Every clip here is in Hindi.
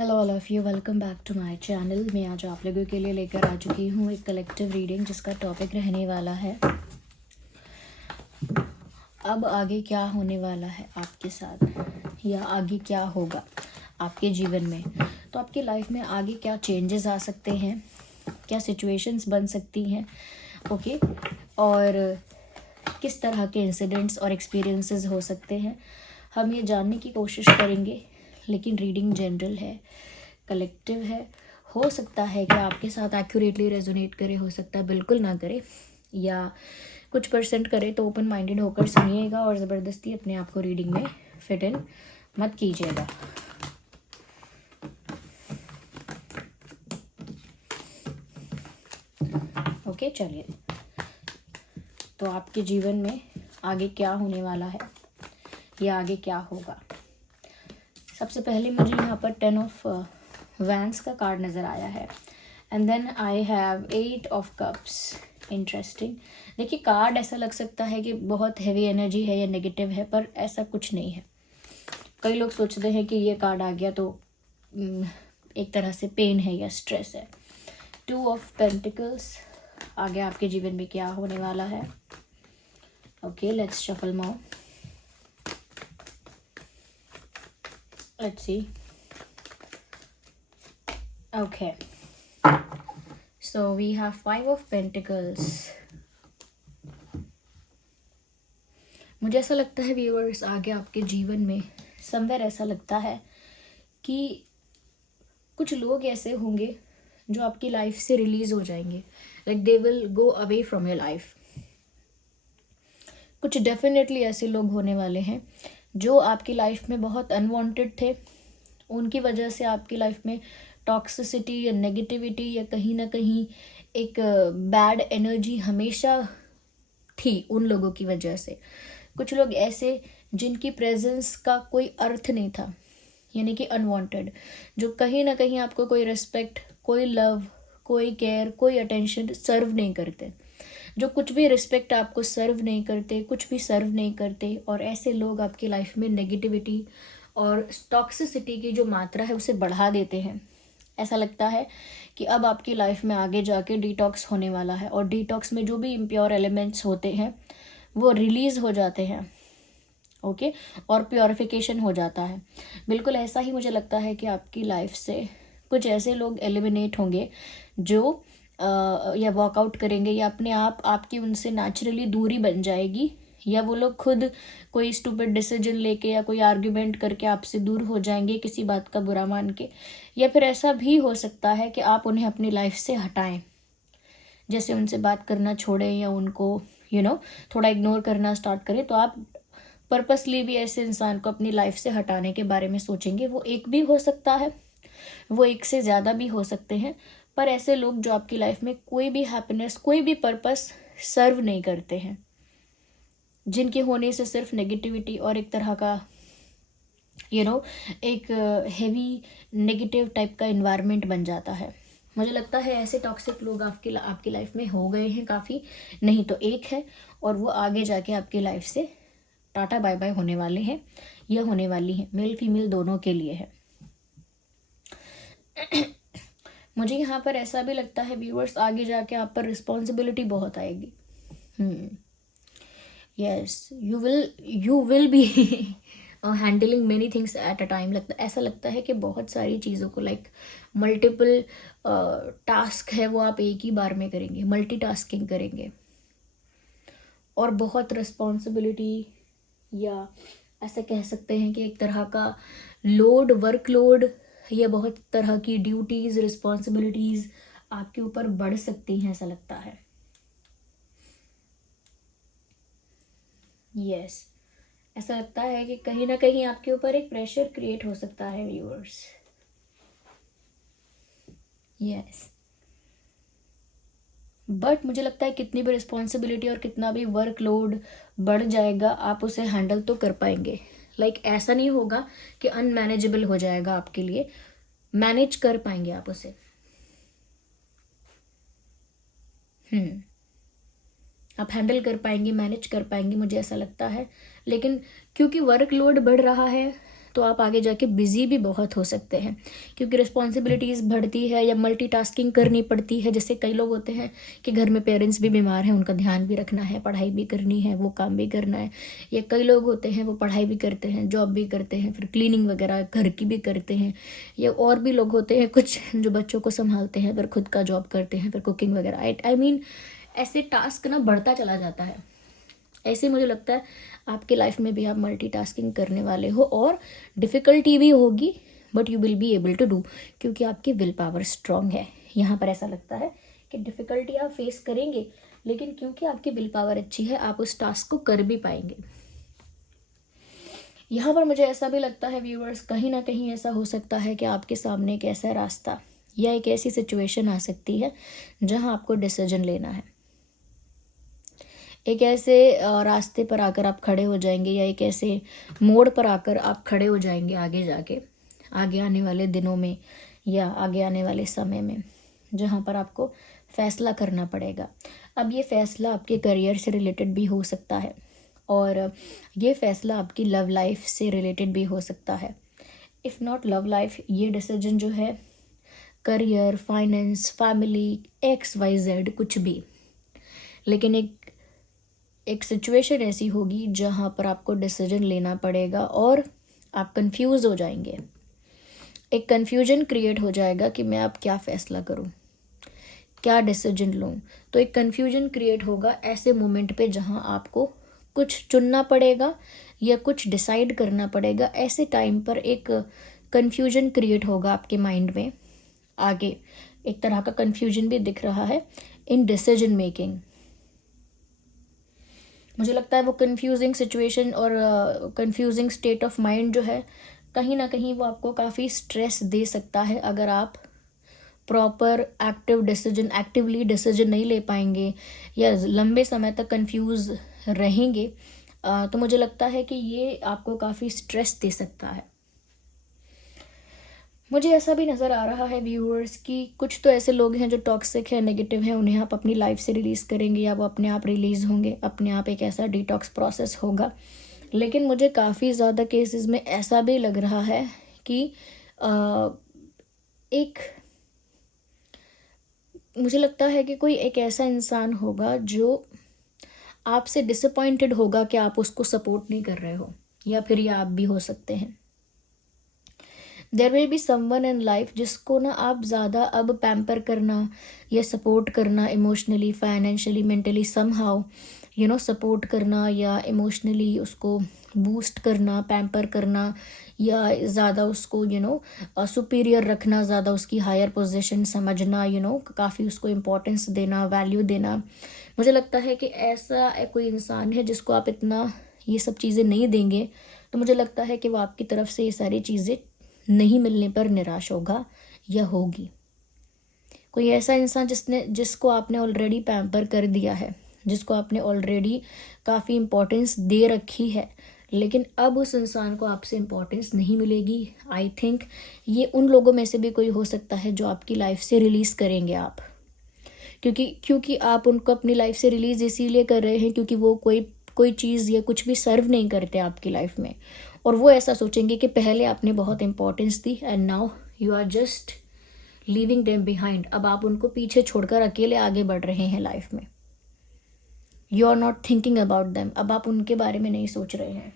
Hello all of you, welcome back to my channel. मैं आज आप लोगों के लिए लेकर आ चुकी हूँ एक कलेक्टिव रीडिंग जिसका टॉपिक रहने वाला है अब आगे क्या होने वाला है आपके साथ, या आगे क्या होगा आपके जीवन में। तो आपकी लाइफ में आगे क्या चेंजेस आ सकते हैं, क्या सिचुएशंस बन सकती हैं, ओके, और किस तरह के इंसिडेंट्स और एक्सपीरियंसेस हो सकते हैं, हम ये जानने की कोशिश करेंगे। लेकिन रीडिंग जनरल है, कलेक्टिव है। हो सकता है कि आपके साथ एक्यूरेटली रेजोनेट करे, हो सकता है बिल्कुल ना करे, या कुछ परसेंट करे। तो ओपन माइंडेड होकर सुनिएगा और ज़बरदस्ती अपने आप को रीडिंग में फिट इन मत कीजिएगा। ओके, चलिए। तो आपके जीवन में आगे क्या होने वाला है या आगे क्या होगा। सबसे पहले मुझे यहाँ पर 10 ऑफ वैंड्स का कार्ड नज़र आया है, and then I have 8 of cups. Interesting. देखिए, कार्ड ऐसा लग सकता है कि बहुत हैवी एनर्जी है या नेगेटिव है, पर ऐसा कुछ नहीं है। कई लोग सोचते हैं कि ये कार्ड आ गया तो एक तरह से पेन है या स्ट्रेस है। 2 ऑफ पेंटिकल्स। आगे आपके जीवन में क्या होने वाला है। ओके, लेट्स शफल माउ। Let's see. Okay. So we have 5 of Pentacles. मुझे ऐसा लगता है व्यूअर्स, आगे आपके जीवन में समवेयर ऐसा लगता है कि कुछ लोग ऐसे होंगे जो आपकी लाइफ से रिलीज हो जाएंगे, like they will go away from your life. कुछ डेफिनेटली ऐसे लोग होने वाले हैं जो आपकी लाइफ में बहुत अनवांटेड थे। उनकी वजह से आपकी लाइफ में टॉक्सिसिटी या नेगेटिविटी या कहीं ना कहीं एक बैड एनर्जी हमेशा थी उन लोगों की वजह से। कुछ लोग ऐसे जिनकी प्रेजेंस का कोई अर्थ नहीं था, यानी कि अनवांटेड, जो कहीं ना कहीं आपको कोई रिस्पेक्ट, कोई लव, कोई केयर, कोई अटेंशन सर्व नहीं करते, जो कुछ भी रिस्पेक्ट आपको सर्व नहीं करते, कुछ भी सर्व नहीं करते। और ऐसे लोग आपकी लाइफ में नेगेटिविटी और टॉक्सिसिटी की जो मात्रा है उसे बढ़ा देते हैं। ऐसा लगता है कि अब आपकी लाइफ में आगे जाके डिटॉक्स होने वाला है, और डिटॉक्स में जो भी इम्प्योर एलिमेंट्स होते हैं वो रिलीज हो जाते हैं, ओके, और प्योरिफिकेशन हो जाता है। बिल्कुल ऐसा ही मुझे लगता है कि आपकी लाइफ से कुछ ऐसे लोग एलिमिनेट होंगे जो या वॉकआउट करेंगे, या अपने आप आपकी उनसे नेचुरली दूरी बन जाएगी, या वो लोग खुद कोई स्टूपिड डिसीजन लेके या कोई आर्ग्यूमेंट करके आपसे दूर हो जाएंगे किसी बात का बुरा मान के। या फिर ऐसा भी हो सकता है कि आप उन्हें अपनी लाइफ से हटाएं, जैसे उनसे बात करना छोड़ें या उनको थोड़ा इग्नोर करना स्टार्ट करें। तो आप पर्पसली भी ऐसे इंसान को अपनी लाइफ से हटाने के बारे में सोचेंगे। वो एक भी हो सकता है, वो एक से ज़्यादा भी हो सकते हैं, पर ऐसे लोग जो आपकी लाइफ में कोई भी हैप्पीनेस, कोई भी पर्पस सर्व नहीं करते हैं, जिनके होने से सिर्फ नेगेटिविटी और एक तरह का एक हेवी नेगेटिव टाइप का इन्वायरमेंट बन जाता है। मुझे लगता है ऐसे टॉक्सिक लोग आपकी लाइफ में हो गए हैं काफ़ी, नहीं तो एक है, और वो आगे जाके आपकी लाइफ से टाटा बाय बाय होने वाले हैं या होने वाली हैं। मेल फीमेल दोनों के लिए है। मुझे यहाँ पर ऐसा भी लगता है व्यूअर्स, आगे जाके आप पर रिस्पॉन्सिबिलिटी बहुत आएगी। Yes, you will be handling many things at a time. ऐसा लगता है कि बहुत सारी चीज़ों को, लाइक मल्टीपल टास्क है वो आप एक ही बार में करेंगे, मल्टीटास्किंग करेंगे, और बहुत रिस्पॉन्सिबिलिटी, या ऐसा कह सकते हैं कि एक तरह का लोड, वर्कलोड, या बहुत तरह की ड्यूटीज, रिस्पॉन्सिबिलिटीज आपके ऊपर बढ़ सकती हैं, ऐसा लगता है। यस, ऐसा लगता है कि कहीं ना कहीं आपके ऊपर एक प्रेशर क्रिएट हो सकता है व्यूअर्स। यस, बट मुझे लगता है कितनी भी रिस्पॉन्सिबिलिटी और कितना भी वर्कलोड बढ़ जाएगा, आप उसे हैंडल तो कर पाएंगे। लाइक ऐसा नहीं होगा कि अनमैनेजेबल हो जाएगा आपके लिए, मैनेज कर पाएंगे आप उसे। आप हैंडल कर पाएंगे, मैनेज कर पाएंगे, मुझे ऐसा लगता है। लेकिन क्योंकि वर्कलोड बढ़ रहा है, तो आप आगे जाके बिज़ी भी बहुत हो सकते हैं, क्योंकि रिस्पॉन्सिबिलिटीज़ बढ़ती है या मल्टीटास्किंग करनी पड़ती है। जैसे कई लोग होते हैं कि घर में पेरेंट्स भी बीमार हैं, उनका ध्यान भी रखना है, पढ़ाई भी करनी है, वो काम भी करना है। या कई लोग होते हैं वो पढ़ाई भी करते हैं, जॉब भी करते हैं, फिर क्लीनिंग वगैरह घर की भी करते हैं। या और भी लोग होते हैं कुछ जो बच्चों को संभालते हैं, फिर खुद का जॉब करते हैं, फिर कुकिंग वगैरह। आई मीन ऐसे टास्क ना बढ़ता चला जाता है। ऐसे मुझे लगता है आपके लाइफ में भी आप मल्टीटास्किंग करने वाले हो, और डिफ़िकल्टी भी होगी, but you will be able to do, क्योंकि आपकी विल पावर स्ट्रांग है। यहाँ पर ऐसा लगता है कि डिफ़िकल्टी आप फेस करेंगे, लेकिन क्योंकि आपकी विल पावर अच्छी है, आप उस टास्क को कर भी पाएंगे। यहाँ पर मुझे ऐसा भी लगता है व्यूअर्स, कहीं ना कहीं ऐसा हो सकता है कि आपके सामने एक ऐसा रास्ता या एक ऐसी सिचुएशन आ सकती है जहाँ आपको डिसीजन लेना है। एक ऐसे रास्ते पर आकर आप खड़े हो जाएंगे, या एक ऐसे मोड़ पर आकर आप खड़े हो जाएंगे आगे जाके, आगे आने वाले दिनों में या आगे आने वाले समय में, जहाँ पर आपको फैसला करना पड़ेगा। अब ये फैसला आपके करियर से रिलेटेड भी हो सकता है, और ये फैसला आपकी लव लाइफ से रिलेटेड भी हो सकता है। इफ़ नॉट लव लाइफ, ये डिसीजन जो है करियर, फाइनेंस, फैमिली, XYZ कुछ भी, लेकिन एक सिचुएशन ऐसी होगी जहाँ पर आपको डिसीजन लेना पड़ेगा और आप कंफ्यूज हो जाएंगे। एक कन्फ्यूजन क्रिएट हो जाएगा कि मैं अब क्या फ़ैसला करूँ, क्या डिसीजन लूँ। तो एक कन्फ्यूजन क्रिएट होगा ऐसे मोमेंट पे जहाँ आपको कुछ चुनना पड़ेगा या कुछ डिसाइड करना पड़ेगा। ऐसे टाइम पर एक कन्फ्यूजन क्रिएट होगा आपके माइंड में। आगे एक तरह का कन्फ्यूजन भी दिख रहा है इन डिसीजन मेकिंग। मुझे लगता है वो कंफ्यूजिंग सिचुएशन और कंफ्यूजिंग स्टेट ऑफ माइंड जो है, कहीं ना कहीं वो आपको काफ़ी स्ट्रेस दे सकता है अगर आप प्रॉपर एक्टिवली डिसीजन नहीं ले पाएंगे या लंबे समय तक कंफ्यूज रहेंगे। तो मुझे लगता है कि ये आपको काफ़ी स्ट्रेस दे सकता है। मुझे ऐसा भी नज़र आ रहा है व्यूअर्स कि कुछ तो ऐसे लोग हैं जो टॉक्सिक है, नेगेटिव है, उन्हें आप अपनी लाइफ से रिलीज़ करेंगे या वो अपने आप रिलीज़ होंगे, अपने आप एक ऐसा डिटॉक्स प्रोसेस होगा। लेकिन मुझे काफ़ी ज़्यादा केसेस में ऐसा भी लग रहा है कि एक मुझे लगता है कि कोई एक ऐसा इंसान होगा जो आपसे डिसअपॉइंटेड होगा कि आप उसको सपोर्ट नहीं कर रहे हो, या फिर ये आप भी हो सकते हैं। There will be someone in life जिसको ना आप ज़्यादा अब पैम्पर करना या सपोर्ट करना, emotionally, financially, mentally, somehow support करना या इमोशनली उसको बूस्ट करना, पैम्पर करना, या ज़्यादा उसको सुपीरियर रखना, ज़्यादा उसकी हायर पोजीशन समझना, काफ़ी उसको इम्पोर्टेंस देना, वैल्यू देना। मुझे लगता है कि ऐसा कोई इंसान है जिसको आप इतना ये सब चीज़ें नहीं देंगे, तो मुझे लगता है कि वो आपकी तरफ से ये सारी चीज़ें नहीं मिलने पर निराश होगा या होगी। कोई ऐसा इंसान जिसको आपने ऑलरेडी पैम्पर कर दिया है, जिसको आपने ऑलरेडी काफ़ी इम्पोर्टेंस दे रखी है, लेकिन अब उस इंसान को आपसे इम्पोर्टेंस नहीं मिलेगी। आई थिंक ये उन लोगों में से भी कोई हो सकता है जो आपकी लाइफ से रिलीज़ करेंगे आप, क्योंकि आप उनको अपनी लाइफ से रिलीज़ इसीलिए कर रहे हैं क्योंकि वो कोई चीज़ या कुछ भी सर्व नहीं करते आपकी लाइफ में, और वो ऐसा सोचेंगे कि पहले आपने बहुत इंपॉर्टेंस दी and now you are just leaving them behind. अब आप उनको पीछे छोड़कर अकेले आगे बढ़ रहे हैं लाइफ में। You are not thinking about them, अब आप उनके बारे में नहीं सोच रहे हैं।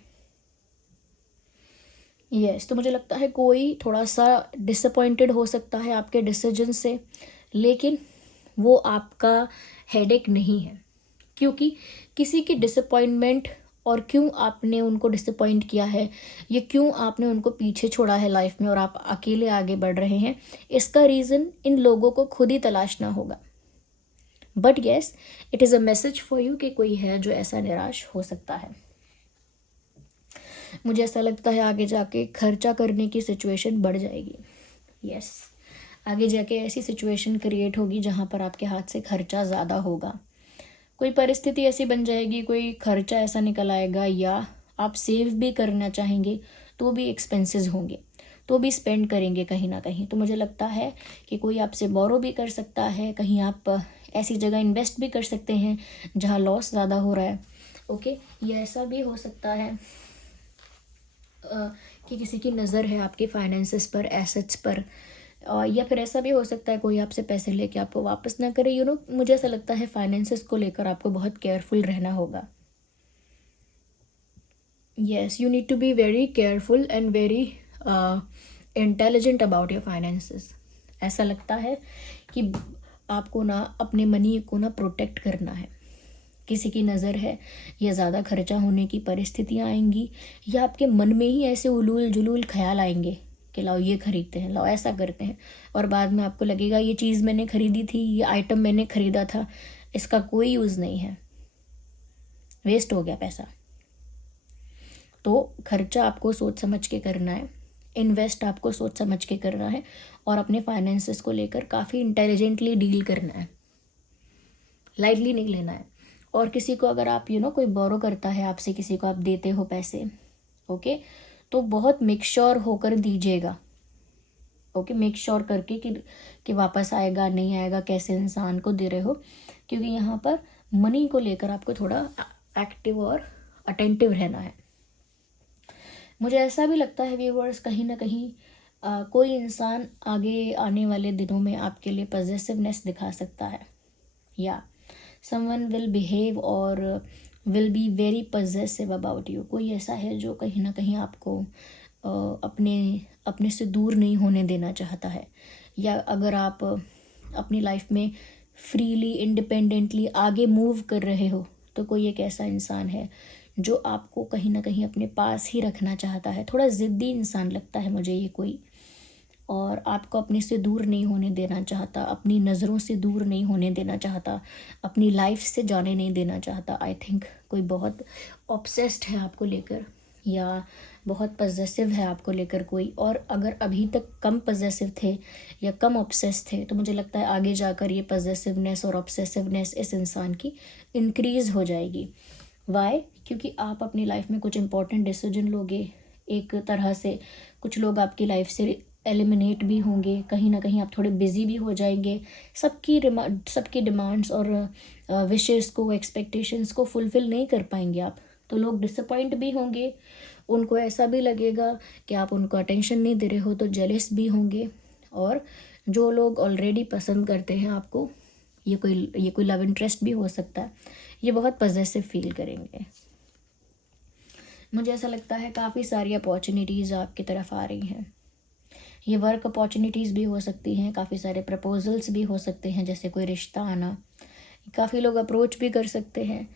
यस, तो मुझे लगता है कोई थोड़ा सा डिसअपॉइंटेड हो सकता है आपके डिसीजन से, लेकिन वो आपका हेडेक नहीं है, क्योंकि किसी की डिसअपॉइंटमेंट और क्यों आपने उनको डिसअपॉइंट किया है, ये क्यों आपने उनको पीछे छोड़ा है लाइफ में और आप अकेले आगे बढ़ रहे हैं, इसका रीज़न इन लोगों को खुद ही तलाशना होगा। But yes, it is a message for you कि कोई है जो ऐसा निराश हो सकता है। मुझे ऐसा लगता है आगे जाके खर्चा करने की सिचुएशन बढ़ जाएगी। यस, आगे जाके ऐसी सिचुएशन क्रिएट होगी जहाँ पर आपके हाथ से खर्चा ज़्यादा होगा। कोई परिस्थिति ऐसी बन जाएगी, कोई खर्चा ऐसा निकल आएगा, या आप सेव भी करना चाहेंगे तो भी एक्सपेंसेस होंगे, तो भी स्पेंड करेंगे कहीं ना कहीं। तो मुझे लगता है कि कोई आपसे बोरो भी कर सकता है, कहीं आप ऐसी जगह इन्वेस्ट भी कर सकते हैं जहाँ लॉस ज़्यादा हो रहा है। ओके, ये ऐसा भी हो सकता है कि किसी की नज़र है आपके फाइनेंसेस पर, एसेट्स पर, या फिर ऐसा भी हो सकता है कोई आपसे पैसे लेके आपको वापस ना करे। मुझे ऐसा लगता है फाइनेंसेस को लेकर आपको बहुत केयरफुल रहना होगा। Yes, you need to be very careful and very intelligent about your finances. ऐसा लगता है कि आपको ना अपने मनी को ना प्रोटेक्ट करना है। किसी की नज़र है या ज़्यादा खर्चा होने की परिस्थितियाँ आएंगी, या आपके मन में ही ऐसे उलूल जुलूल ख्याल आएंगे कि लाओ ये खरीदते हैं, लाओ ऐसा करते हैं, और बाद में आपको लगेगा ये चीज़ मैंने खरीदी थी, ये आइटम मैंने ख़रीदा था, इसका कोई यूज़ नहीं है, वेस्ट हो गया पैसा। तो खर्चा आपको सोच समझ के करना है, इन्वेस्ट आपको सोच समझ के करना है, और अपने फाइनेंसेस को लेकर काफ़ी इंटेलिजेंटली डील करना है, लाइटली नहीं लेना है। और किसी को अगर आप कोई बोरो करता है आपसे, किसी को आप देते हो पैसे, ओके, तो बहुत मेक श्योर होकर दीजिएगा, ओके, मेक श्योर करके कि वापस आएगा नहीं आएगा, कैसे इंसान को दे रहे हो, क्योंकि यहाँ पर मनी को लेकर आपको थोड़ा एक्टिव और अटेंटिव रहना है। मुझे ऐसा भी लगता है व्यूअर्स, कहीं ना कहीं कोई इंसान आगे आने वाले दिनों में आपके लिए पॉजिटिवनेस दिखा सकता है, या समवन विल बिहेव और will be very positive about you. कोई ऐसा है जो कहीं ना कहीं आपको अपने से दूर नहीं होने देना चाहता है, या अगर आप अपनी लाइफ में फ्रीली इंडिपेंडेंटली आगे मूव कर रहे हो, तो कोई एक ऐसा इंसान है जो आपको कहीं ना कहीं अपने पास ही रखना चाहता है। थोड़ा ज़िद्दी इंसान लगता है मुझे ये कोई, और आपको अपने से दूर नहीं होने देना चाहता, अपनी नज़रों से दूर नहीं होने देना चाहता, अपनी लाइफ से जाने नहीं देना चाहता। आई थिंक कोई बहुत ऑब्सेस्ड है आपको लेकर, या बहुत पॉजेसिव है आपको लेकर कोई, और अगर अभी तक कम पॉजेसिव थे या कम ऑब्सेस थे, तो मुझे लगता है आगे जाकर ये पॉजेसिवनेस और ऑब्सेसिवनेस इस इंसान की इंक्रीज़ हो जाएगी। वाई? क्योंकि आप अपनी लाइफ में कुछ इंपॉर्टेंट डिसीजन लोगे, एक तरह से कुछ लोग आपकी लाइफ से एलिमिनेट भी होंगे, कहीं ना कहीं आप थोड़े बिजी भी हो जाएंगे, सबकी डिमांड्स और विशेस को, एक्सपेक्टेशंस को फुलफ़िल नहीं कर पाएंगे आप, तो लोग डिसअपॉइंट भी होंगे, उनको ऐसा भी लगेगा कि आप उनको अटेंशन नहीं दे रहे हो, तो जेलस भी होंगे। और जो लोग ऑलरेडी पसंद करते हैं आपको, ये कोई लव इंटरेस्ट भी हो सकता है, ये बहुत पॉजिटिव फील करेंगे। मुझे ऐसा लगता है काफ़ी सारी अपॉर्चुनिटीज़ आपकी तरफ आ रही हैं। ये वर्क अपॉर्चुनिटीज़ भी हो सकती हैं, काफ़ी सारे प्रपोजल्स भी हो सकते हैं, जैसे कोई रिश्ता आना, काफ़ी लोग अप्रोच भी कर सकते हैं।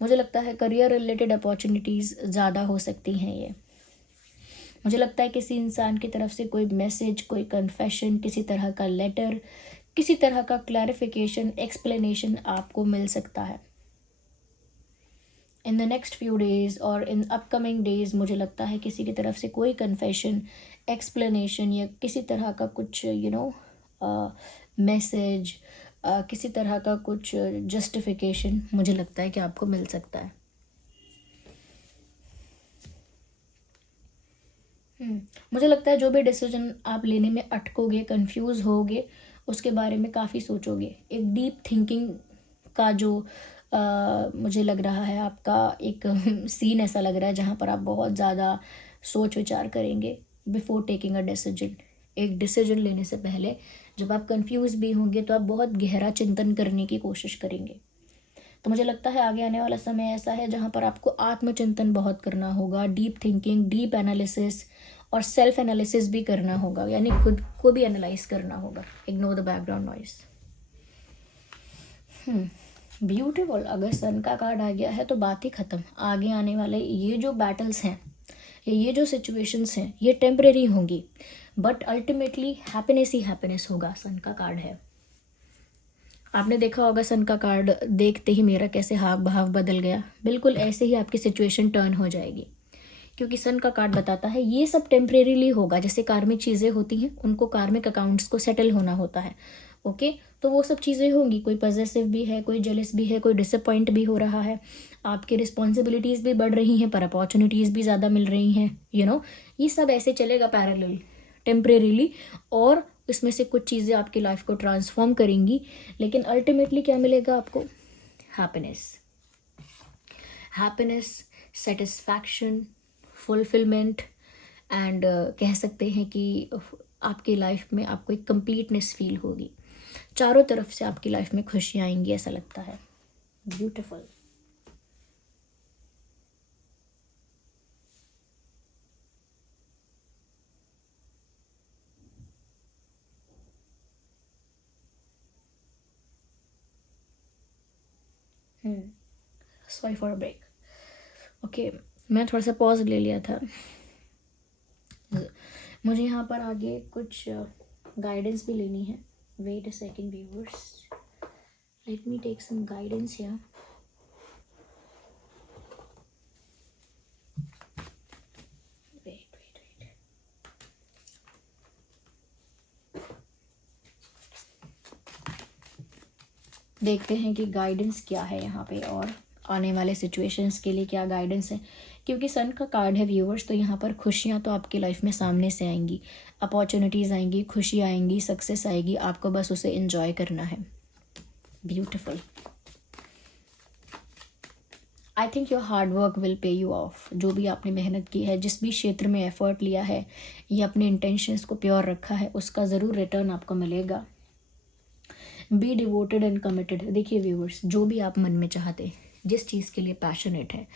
मुझे लगता है करियर रिलेटेड अपॉर्चुनिटीज़ ज़्यादा हो सकती हैं ये। मुझे लगता है किसी इंसान की तरफ से कोई मैसेज, कोई कन्फेशन, किसी तरह का लेटर, किसी तरह का क्लैरिफिकेशन, एक्सप्लेनेशन आपको मिल सकता है in the next few days और इन अपकमिंग डेज़। मुझे लगता है किसी की तरफ से कोई कन्फेशन, एक्सप्लेनेशन या किसी तरह का कुछ मैसेज, किसी तरह का कुछ जस्टिफिकेशन मुझे लगता है कि आपको मिल सकता है। मुझे लगता है जो भी डिसीजन आप लेने में अटकोगे, कंफ्यूज होगे, उसके बारे में काफ़ी सोचोगे। एक डीप थिंकिंग का जो मुझे लग रहा है आपका एक सीन ऐसा लग रहा है जहाँ पर आप बहुत ज़्यादा सोच विचार करेंगे बिफोर टेकिंग अ डिसीजन। एक डिसीजन लेने से पहले जब आप कंफ्यूज भी होंगे तो आप बहुत गहरा चिंतन करने की कोशिश करेंगे। तो मुझे लगता है आगे आने वाला समय ऐसा है जहाँ पर आपको आत्मचिंतन बहुत करना होगा, डीप थिंकिंग, डीप एनालिसिस और सेल्फ एनालिसिस भी करना होगा, यानी खुद को भी एनालाइज करना होगा। Ignore the background noise. Beautiful. अगर सन का कार्ड आ गया है तो बात ही ख़त्म। आगे आने वाले ये जो बैटल्स हैं, ये जो सिचुएशंस हैं, ये टेम्परेरी होंगी, but ultimately happiness he happiness होगा। सन का कार्ड है, आपने देखा होगा सन का कार्ड देखते ही मेरा कैसे हाव भाव बदल गया। बिल्कुल ऐसे ही आपकी सिचुएशन टर्न हो जाएगी, क्योंकि सन का कार्ड बताता है ये सब टेम्परेरीली होगा। जैसे कार्मिक चीज़ें होती हैं, उनको कार्मिक अकाउंट्स को सेटल होना होता है, ओके। तो वो सब चीज़ें होंगी, कोई पॉजेसिव भी है, कोई जेलस भी है, कोई डिसअपॉइंट भी हो रहा है, आपकी रिस्पॉन्सिबिलिटीज़ भी बढ़ रही हैं पर अपॉर्चुनिटीज़ भी ज़्यादा मिल रही हैं, ये सब ऐसे चलेगा पैरेलल, टेम्परेरीली, और इसमें से कुछ चीज़ें आपकी लाइफ को ट्रांसफॉर्म करेंगी, लेकिन अल्टीमेटली क्या मिलेगा आपको? हैप्पीनेस, सेटिस्फैक्शन, फुलफिलमेंट एंड कह सकते हैं कि आपकी लाइफ में आपको एक कंप्लीटनेस फील होगी, चारों तरफ से आपकी लाइफ में खुशियाँ आएंगी, ऐसा लगता है। Beautiful. Sorry for break. Okay, मैं थोड़ा सा पॉज ले लिया था। मुझे यहाँ पर आगे कुछ गाइडेंस भी लेनी है। Wait a second viewers, let me take some guidance here. Wait wait wait. देखते हैं कि गाइडेंस क्या है यहाँ पे और आने वाले सिचुएशंस के लिए क्या गाइडेंस है। क्योंकि सन का कार्ड है व्यूअर्स, तो यहाँ पर खुशियाँ तो आपकी लाइफ में सामने से आएंगी, अपॉर्चुनिटीज़ आएंगी, खुशी आएंगी, सक्सेस आएगी, आपको बस उसे एंजॉय करना है। Beautiful. I think your hard work will pay you of. जो भी आपने मेहनत की है, जिस भी क्षेत्र में एफर्ट लिया है या अपने इंटेंशंस को प्योर रखा है, उसका ज़रूर रिटर्न आपको मिलेगा। Be devoted and committed. देखिए व्यूअर्स, जो भी आप मन में चाहते हैं, जिस चीज़ के लिए पैशनेट है,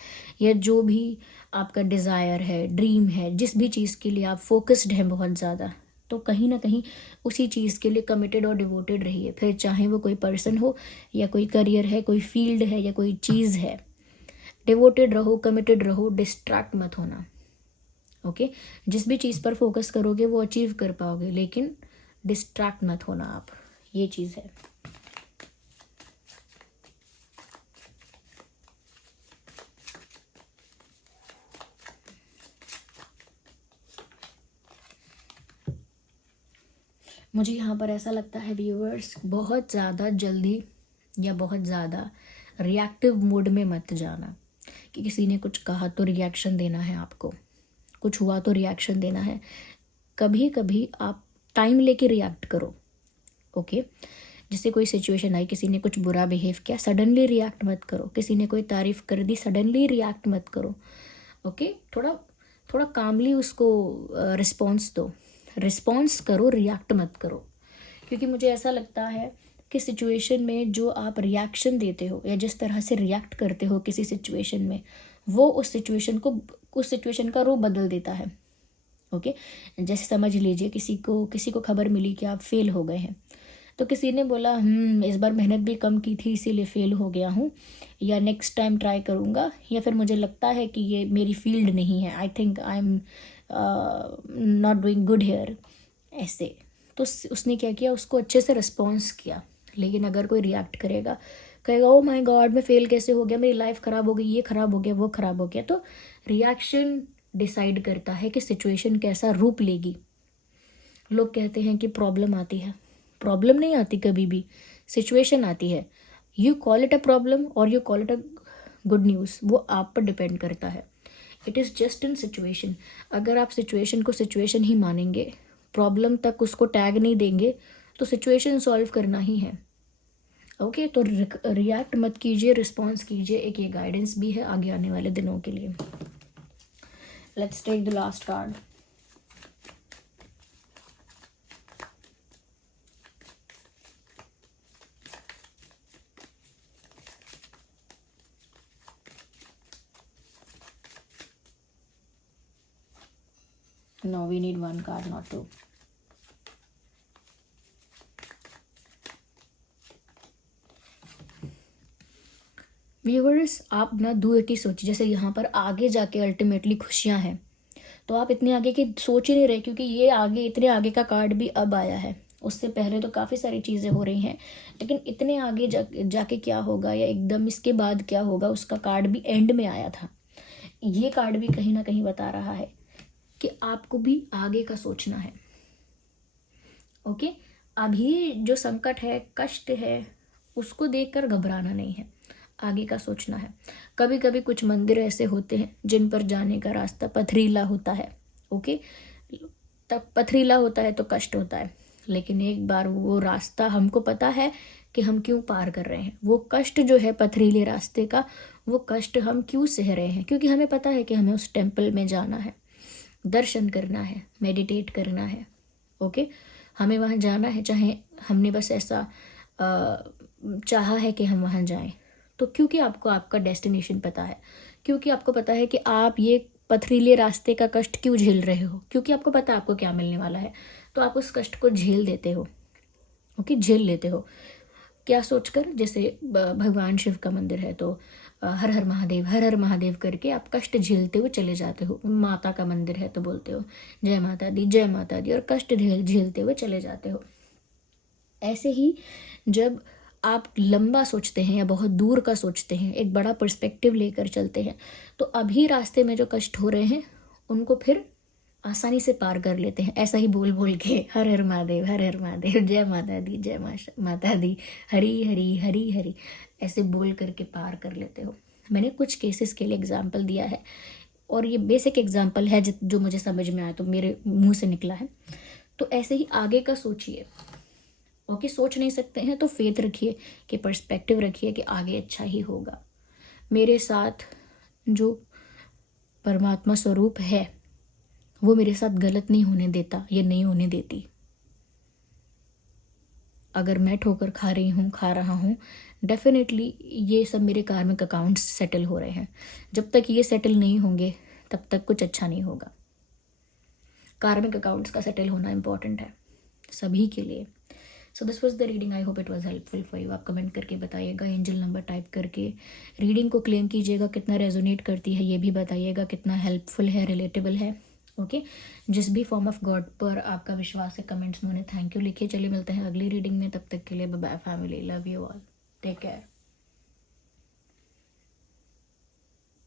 या जो भी आपका डिज़ायर है, ड्रीम है, जिस भी चीज़ के लिए आप फोकस्ड हैं बहुत ज़्यादा, तो कहीं ना कहीं उसी चीज़ के लिए कमिटेड और डिवोटेड रहिए। फिर चाहे वो कोई पर्सन हो या कोई करियर है, कोई फील्ड है या कोई चीज़ है, डिवोटेड रहो, कमिटेड रहो, डिस्ट्रैक्ट मत होना। ओके, जिस भी चीज़ पर फोकस करोगे वो अचीव कर पाओगे, लेकिन डिस्ट्रैक्ट मत होना आप, ये चीज़ है। मुझे यहाँ पर ऐसा लगता है व्यूअर्स, बहुत ज़्यादा जल्दी या बहुत ज़्यादा रिएक्टिव मूड में मत जाना कि किसी ने कुछ कहा तो रिएक्शन देना है आपको, कुछ हुआ तो रिएक्शन देना है। कभी कभी आप टाइम लेके रिएक्ट करो। ओके, जैसे कोई सिचुएशन आई, किसी ने कुछ बुरा बिहेव किया, सडनली रिएक्ट मत करो। किसी ने कोई तारीफ़ कर दी, सडनली रिएक्ट मत करो। ओके, थोड़ा थोड़ा कामली उसको रिस्पॉन्स दो, रिस्पॉन्स करो, रिएक्ट मत करो। क्योंकि मुझे ऐसा लगता है कि सिचुएशन में जो आप रिएक्शन देते हो या जिस तरह से रिएक्ट करते हो किसी सिचुएशन में, वो उस सिचुएशन का रूप बदल देता है। ओके, जैसे समझ लीजिए किसी को खबर मिली कि आप फेल हो गए हैं, तो किसी ने बोला इस बार मेहनत भी कम की थी इसीलिए फेल हो गया हूँ, या नेक्स्ट टाइम ट्राई करूँगा, या फिर मुझे लगता है कि ये मेरी फील्ड नहीं है, I think I am not doing good here, ऐसे। तो उसने क्या किया, उसको अच्छे से रिस्पॉन्स किया। लेकिन अगर कोई रिएक्ट करेगा, कहेगा ओ माय गॉड मैं फेल कैसे हो गया, मेरी लाइफ ख़राब हो गई, ये ख़राब हो गया, वो ख़राब हो गया, तो रिएक्शन डिसाइड करता है कि सिचुएशन कैसा रूप लेगी। लोग कहते हैं कि प्रॉब्लम आती है, प्रॉब्लम नहीं आती कभी भी, सिचुएशन आती है। You call it a problem और you call it a good news, वो आप पर डिपेंड करता है। It is just in situation. अगर आप सिचुएशन को सिचुएशन ही मानेंगे, प्रॉब्लम तक उसको टैग नहीं देंगे, तो सिचुएशन सॉल्व करना ही है। ओके, तो रिएक्ट मत कीजिए, रिस्पॉन्स कीजिए। एक ये गाइडेंस भी है आगे आने वाले दिनों के लिए। Let's take the last card. No, we need one card, not two. Viewers, आप ना दूर की सोचिए। जैसे यहाँ पर आगे जाके अल्टीमेटली खुशियाँ हैं, तो आप इतने आगे की सोच ही नहीं रहे, क्योंकि ये आगे, इतने आगे का कार्ड भी अब आया है। उससे पहले तो काफ़ी सारी चीज़ें हो रही हैं, लेकिन इतने आगे जाके क्या होगा या एकदम इसके बाद क्या होगा, उसका कार्ड भी एंड में आया था। ये कार्ड भी कहीं ना कहीं बता रहा है कि आपको भी आगे का सोचना है। ओके, अभी जो संकट है, कष्ट है, उसको देखकर घबराना नहीं है, आगे का सोचना है। कभी कभी कुछ मंदिर ऐसे होते हैं जिन पर जाने का रास्ता पथरीला होता है। ओके, तब पथरीला होता है तो कष्ट होता है, लेकिन एक बार वो रास्ता हमको पता है कि हम क्यों पार कर रहे हैं। वो कष्ट जो है पथरीले रास्ते का, वो कष्ट हम क्यों सह रहे हैं, क्योंकि हमें पता है कि हमें उस टेम्पल में जाना है। दर्शन करना है, मेडिटेट करना है। ओके, हमें वहाँ जाना है, चाहे हमने बस ऐसा चाहा है कि हम वहाँ जाएं, तो क्योंकि आपको आपका डेस्टिनेशन पता है, क्योंकि आपको पता है कि आप ये पथरीले रास्ते का कष्ट क्यों झेल रहे हो, क्योंकि आपको पता है आपको क्या मिलने वाला है, तो आप उस कष्ट को झेल देते हो। ओके, झेल लेते हो। क्या सोचकर, जैसे भगवान शिव का मंदिर है तो हर हर महादेव, हर हर महादेव करके आप कष्ट झेलते हुए चले जाते हो। माता का मंदिर है तो बोलते हो जय माता दी, जय माता दी, और कष्ट झेलते हुए चले जाते हो। ऐसे ही जब आप लंबा सोचते हैं या बहुत दूर का सोचते हैं, एक बड़ा पर्सपेक्टिव लेकर चलते हैं, तो अभी रास्ते में जो कष्ट हो रहे हैं उनको फिर आसानी से पार कर लेते हैं, ऐसा ही बोल बोल के हर हर महादेव, हर हर महादेव, जय माता दी, जय माता दी, हरी हरी हरी हरी, ऐसे बोल करके पार कर लेते हो। मैंने कुछ केसेस के लिए एग्जाम्पल दिया है, और ये बेसिक एग्जाम्पल है जो मुझे समझ में आया, तो मेरे मुंह से निकला है। तो ऐसे ही आगे का सोचिए। ओके, सोच नहीं सकते हैं तो फेथ रखिए, कि पर्सपेक्टिव रखिए कि आगे अच्छा ही होगा। मेरे साथ जो परमात्मा स्वरूप है वो मेरे साथ गलत नहीं होने देता या नहीं होने देती। अगर मैं ठोकर खा रहा हूँ, डेफिनेटली ये सब मेरे कार्मिक अकाउंट्स सेटल हो रहे हैं। जब तक ये सेटल नहीं होंगे तब तक कुछ अच्छा नहीं होगा। कार्मिक अकाउंट्स का सेटल होना इम्पॉर्टेंट है सभी के लिए। So this was the reading, I hope it was helpful for you. आप कमेंट करके बताइएगा, एंजल नंबर टाइप करके रीडिंग को क्लेम कीजिएगा, कितना रेजोनेट करती है ये भी बताइएगा, कितना हेल्पफुल है, रिलेटेबल है। ओके, जिस भी फॉर्म ऑफ गॉड पर आपका विश्वास है कमेंट्स में उन्हें थैंक यू लिखिए। चलिए मिलते हैं अगली रीडिंग में, तब तक के लिए bye bye family, love you all, take care.